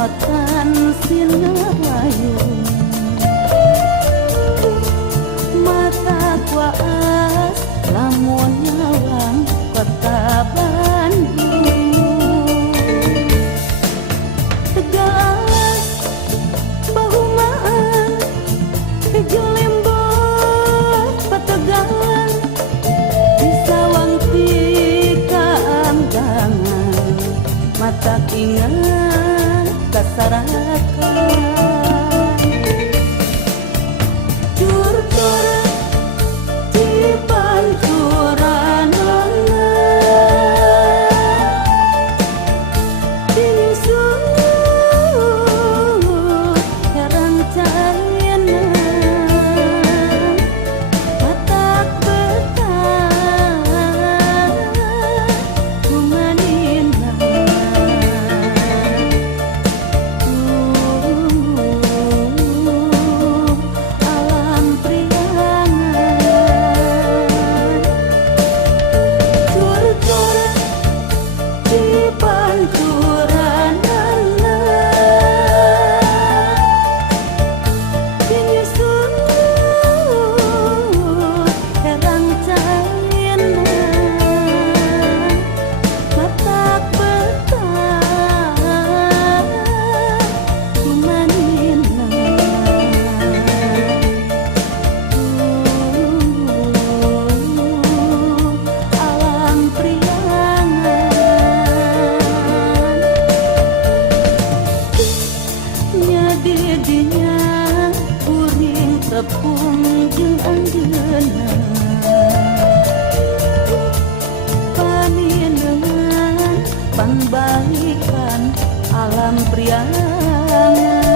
Otan sinar layung mata kuas lamun nyawang kota Bandung. Tegas bahumaan hiji lembot pategangan disawang ti kaanggangan mata ingat kasarakan jur-jur di pancuran dinyusun herang cayana matak betah kumanina alam priangan jur-jur di pancuran dinyusun herang cayana matak betah kumanina alam priangan nya didinya kuring tepung jeung anjeunna paninengan panbalikan alam priangan